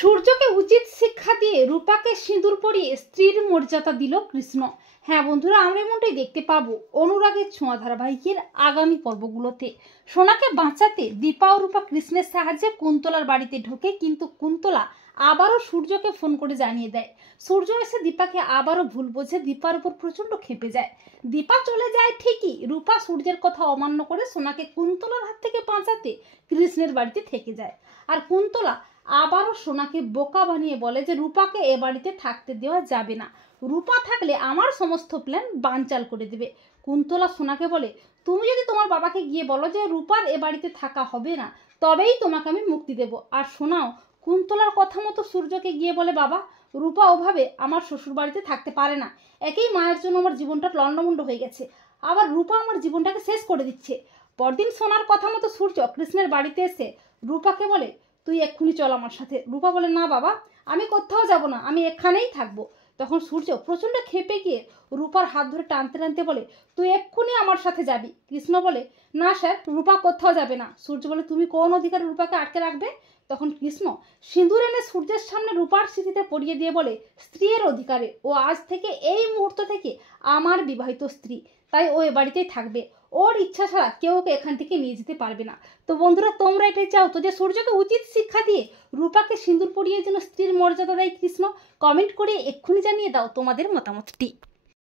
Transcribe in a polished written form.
সূর্যকে উচিত শিক্ষা দিয়ে রূপাকে সিঁদুর পরিয়ে স্ত্রীর মর্যাদা দিল কৃষ্ণ। হ্যাঁ বন্ধুরা, আমরা এমনটাই দেখতে পাবো অনুরাগের ছোঁয়া ধারাবাহিকের আগামী পর্বগুলোতে। সোনাকে বাঁচাতে দীপা ও রূপা কৃষ্ণের সাহায্যে কুন্তলার বাড়িতে ঢোকে, কিন্তু কুন্তলা আবারও সূর্যকে ফোন করে জানিয়ে দেয়। সূর্য এসে দীপাকে আবারও ভুল বোঝে, দীপার উপর প্রচন্ড খেপে যায়। দীপা চলে যায় ঠিকই, রূপা সূর্যের কথা অমান্য করে সোনাকে কুন্তলার হাত থেকে বাঁচাতে কৃষ্ণের বাড়িতে থেকে যায়। আর কুন্তলা আবারও সোনাকে বোকা বানিয়ে বলে যে রূপাকে এ বাড়িতে থাকতে দেওয়া যাবে না, রূপা থাকলে আমার সমস্ত প্ল্যান বানচাল করে দেবে। কুন্তলা সোনাকে বলে, তুমি যদি তোমার বাবাকে গিয়ে বলো যে রূপার এ বাড়িতে থাকা হবে না, তবেই তোমাকে আমি মুক্তি দেব। আর সোনাও কুন্তলার কথা মতো সূর্যকে গিয়ে বলে, বাবা রূপা ওভাবে আমার শ্বশুর বাড়িতে থাকতে পারে না, একই মায়ের জন্য আমার জীবনটা লন্ডমন্ড হয়ে গেছে, আবার রূপা আমার জীবনটাকে শেষ করে দিচ্ছে। পরদিন সোনার কথা মতো সূর্য কৃষ্ণের বাড়িতে এসে রূপাকে বলে, তুই এক্ষুনি চল আমার সাথে। রূপা বলে, না বাবা, আমি কোথাও যাব না, আমি এখানেই থাকবো। তখন সূর্য প্রচন্ড খেপে গিয়ে রূপার হাত ধরে টানতে টানতে বলে, তুই এক্ষুনি আমার সাথে যাবি। কৃষ্ণ বলে, না স্যার, রূপা কোথাও যাবে না। সূর্য বলে, তুমি কোন অধিকারে রূপাকে আটকে রাখবে? তখন কৃষ্ণ সিঁদুর এনে সূর্যের সামনে রূপার স্মৃতিতে পরিয়ে দিয়ে বলে, স্ত্রীর অধিকারে ও আজ থেকে এই মুহূর্ত থেকে আমার বিবাহিত স্ত্রী, তাই ও এ বাড়িতেই থাকবে, ওর ইচ্ছা ছাড়া কেউ ওকে এখান থেকে নিয়ে যেতে পারবে না। তো বন্ধুরা, তোমরা এটাই চাও তো যে সূর্যকে উচিত শিক্ষা দিয়ে রূপাকে সিঁদুর পরিয়ে যেন স্ত্রীর মর্যাদা দেয় কৃষ্ণ? কমেন্ট করে এক্ষুনি জানিয়ে দাও তোমাদের মতামতটি।